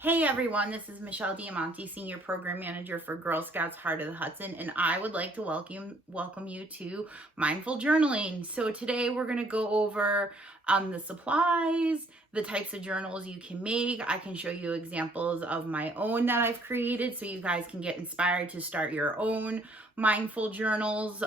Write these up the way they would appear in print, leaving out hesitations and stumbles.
Hey everyone, this is Michelle Diamante, Senior Program Manager for Girl Scouts Heart of the Hudson, and I would like to welcome you to Mindful Journaling. So today we're going to go over the supplies, the types of journals you can make. I can show you examples of my own that I've created so you guys can get inspired to start your own mindful journals.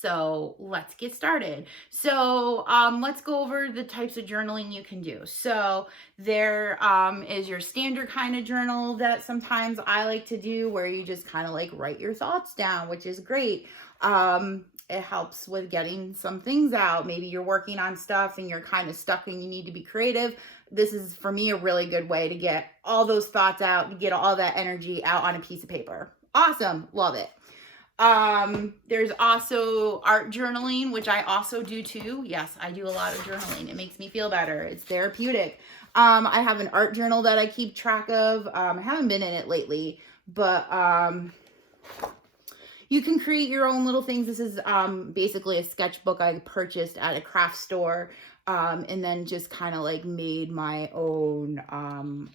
So let's get started. So let's go over the types of journaling you can do. So there is your standard kind of journal that sometimes I like to do where you just kind of like write your thoughts down, which is great. It helps with getting some things out. Maybe you're working on stuff and you're kind of stuck and you need to be creative. This is, for me, a really good way to get all those thoughts out, to get all that energy out on a piece of paper. Awesome. Love it. There's also art journaling, which I also do too. Yes, I do a lot of journaling. It makes me feel better. It's therapeutic. I have an art journal that I keep track of. I haven't been in it lately, but you can create your own little things. This is basically a sketchbook I purchased at a craft store, and then just kind of like made my own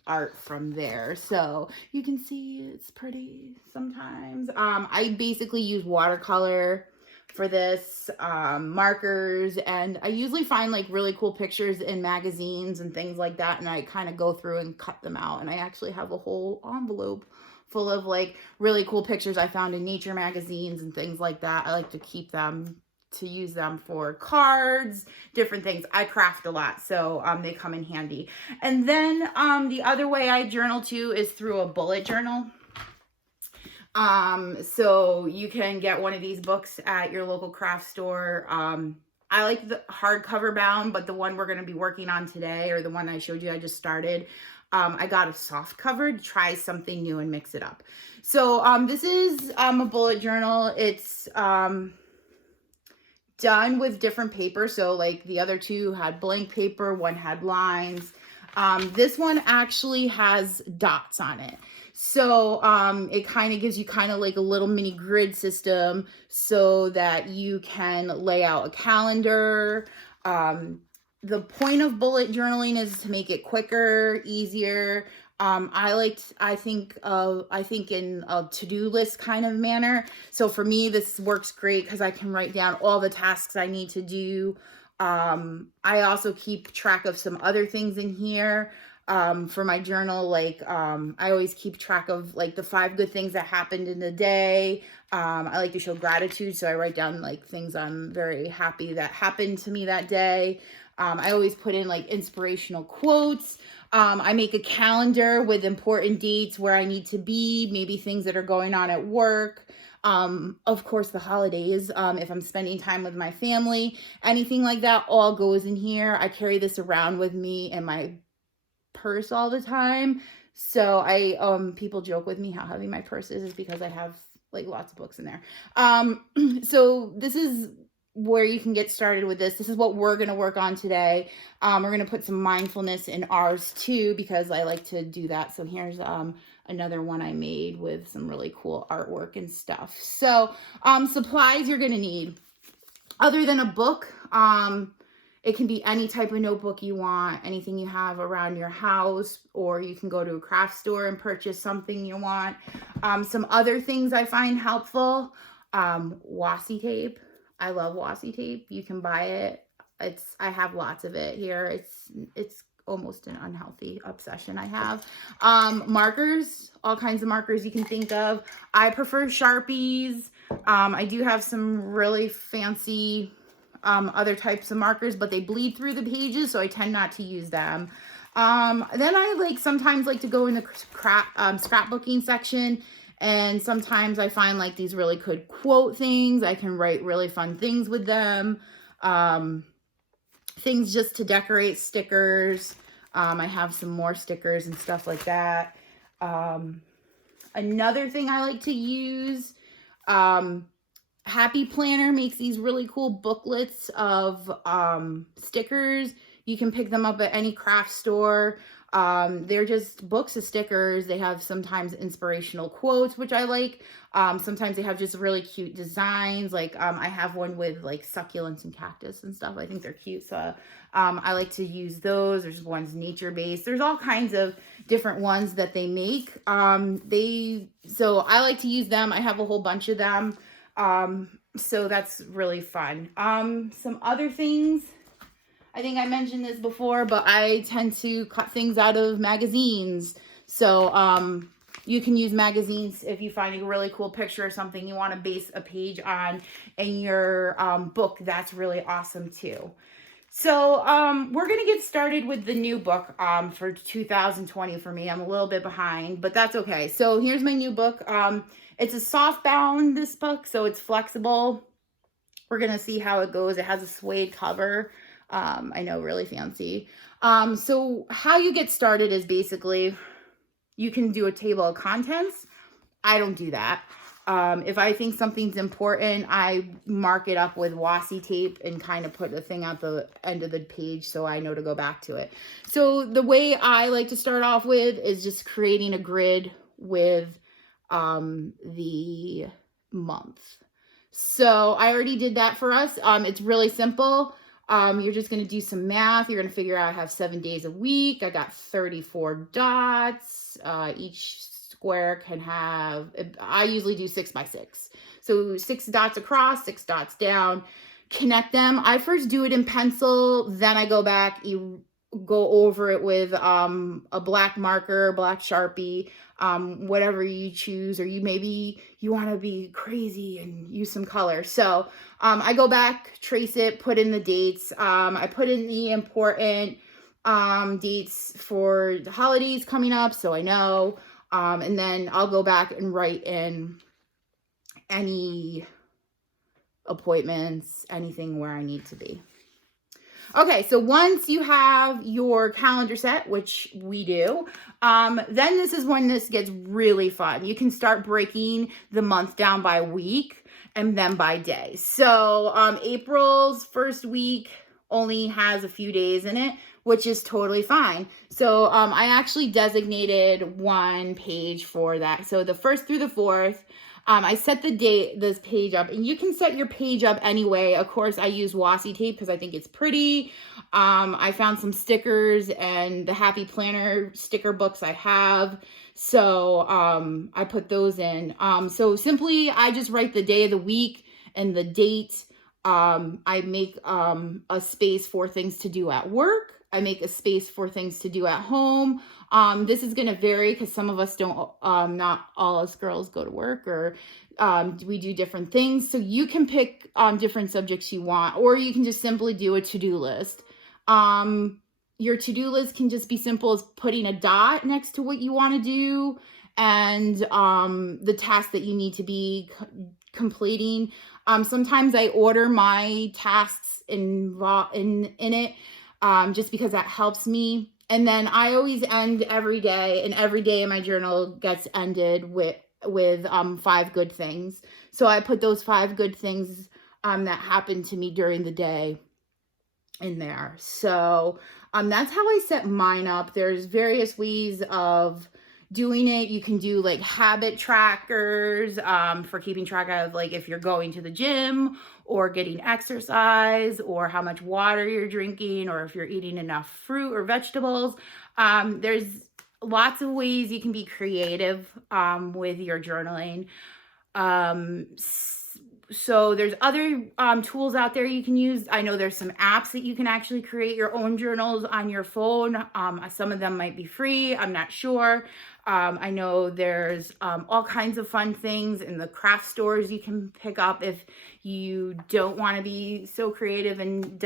art from there. So you can see it's pretty sometimes. I basically use watercolor for this, markers, and I usually find like really cool pictures in magazines and things like that, and I kind of go through and cut them out, and I actually have a whole envelope full of like really cool pictures I found in nature magazines and things like that. I like to keep them, to use them for cards, different things. I craft a lot, so they come in handy. And then the other way I journal too is through a bullet journal. So you can get one of these books at your local craft store. I like the hardcover bound, but the one we're going to be working on today, or the one I showed you I just started, I got a soft cover to try something new and mix it up. So this is a bullet journal. It's done with different paper. So like the other two had blank paper, one had lines. This one actually has dots on it. So it kind of gives you kind of like a little mini grid system so that you can lay out a calendar. The point of bullet journaling is to make it quicker, easier. I think in a to-do list kind of manner. So for me, this works great because I can write down all the tasks I need to do. I also keep track of some other things in here for my journal. Like I always keep track of like the 5 good things that happened in the day. I like to show gratitude, so I write down like things I'm very happy that happened to me that day. I always put in like inspirational quotes. I make a calendar with important dates where I need to be, maybe things that are going on at work. Of course, the holidays, if I'm spending time with my family, anything like that all goes in here. I carry this around with me in my purse all the time. So people joke with me how heavy my purse is because I have like lots of books in there. So this is where you can get started with this. This is what we're going to work on today. We're going to put some mindfulness in ours too, because I like to do that. So here's another one I made with some really cool artwork and stuff. So supplies you're going to need, other than a book, it can be any type of notebook you want, anything you have around your house, or you can go to a craft store and purchase something you want. Some other things I find helpful, washi tape. I love washi tape. You can buy it. I have lots of it here. It's almost an unhealthy obsession I have. Markers, all kinds of markers you can think of. I prefer Sharpies. I do have some really fancy other types of markers, but they bleed through the pages, so I tend not to use them. Then I sometimes like to go in the scrapbooking section, and sometimes I find like these really good quote things. I can write really fun things with them. Things just to decorate, stickers. I have some more stickers and stuff like that. Another thing I like to use, Happy Planner makes these really cool booklets of stickers. You can pick them up at any craft store. They're just books of stickers. They have sometimes inspirational quotes, which I like. Sometimes they have just really cute designs. Like I have one with like succulents and cactus and stuff. I think they're cute. So I like to use those. There's ones nature based. There's all kinds of different ones that they make. So I like to use them. I have a whole bunch of them. So that's really fun. Some other things, I think I mentioned this before, but I tend to cut things out of magazines. So you can use magazines if you find a really cool picture or something you want to base a page on in your book. That's really awesome too. So we're going to get started with the new book for 2020 for me. I'm a little bit behind, but that's okay. So here's my new book. It's a soft bound, this book, so it's flexible. We're going to see how it goes. It has a suede cover. I know, really fancy. So how you get started is basically you can do a table of contents. I don't do that. If I think something's important, I mark it up with washi tape and kind of put the thing at the end of the page so I know to go back to it. So the way I like to start off with is just creating a grid with the month. So I already did that for us. It's really simple. You're just going to do some math. You're going to figure out I have 7 days a week. I got 34 dots. Each square can have, I usually do 6 by 6. So 6 dots across, 6 dots down, connect them. I first do it in pencil. Then I go back, you go over it with a black marker, black Sharpie, whatever you choose, or maybe you want to be crazy and use some color. So I go back, trace it, put in the dates. I put in the important dates for the holidays coming up, so I know. And then I'll go back and write in any appointments, anything where I need to be. Okay, so once you have your calendar set, which we do, then this is when this gets really fun. You can start breaking the month down by week and then by day. So April's first week only has a few days in it, which is totally fine. So I actually designated one page for that. So the 1st through the 4th, I set the date, this page up, and you can set your page up anyway. Of course, I use washi tape because I think it's pretty. I found some stickers and the Happy Planner sticker books I have. So I put those in. So simply, I just write the day of the week and the date. I make a space for things to do at work. I make a space for things to do at home. This is going to vary because some of us don't, not all us girls go to work, or we do different things. So you can pick different subjects you want, or you can just simply do a to-do list. Your to-do list can just be simple as putting a dot next to what you want to do and the task that you need to be completing. Sometimes I order my tasks in it. Just because that helps me. And then I always end every day, and every day in my journal gets ended with 5 good things. So I put those 5 good things that happened to me during the day in there. So that's how I set mine up. There's various ways of doing it. You can do like habit trackers for keeping track of like if you're going to the gym or getting exercise or how much water you're drinking or if you're eating enough fruit or vegetables. There's lots of ways you can be creative with your journaling. So there's other tools out there you can use. I know there's some apps that you can actually create your own journals on your phone. Some of them might be free. I'm not sure. I know there's all kinds of fun things in the craft stores you can pick up if you don't want to be so creative and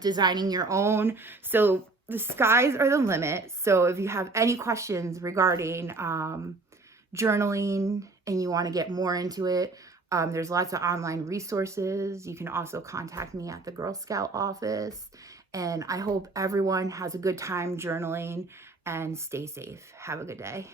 designing your own. So the skies are the limit. So if you have any questions regarding journaling and you want to get more into it, there's lots of online resources. You can also contact me at the Girl Scout office. And I hope everyone has a good time journaling and stay safe. Have a good day.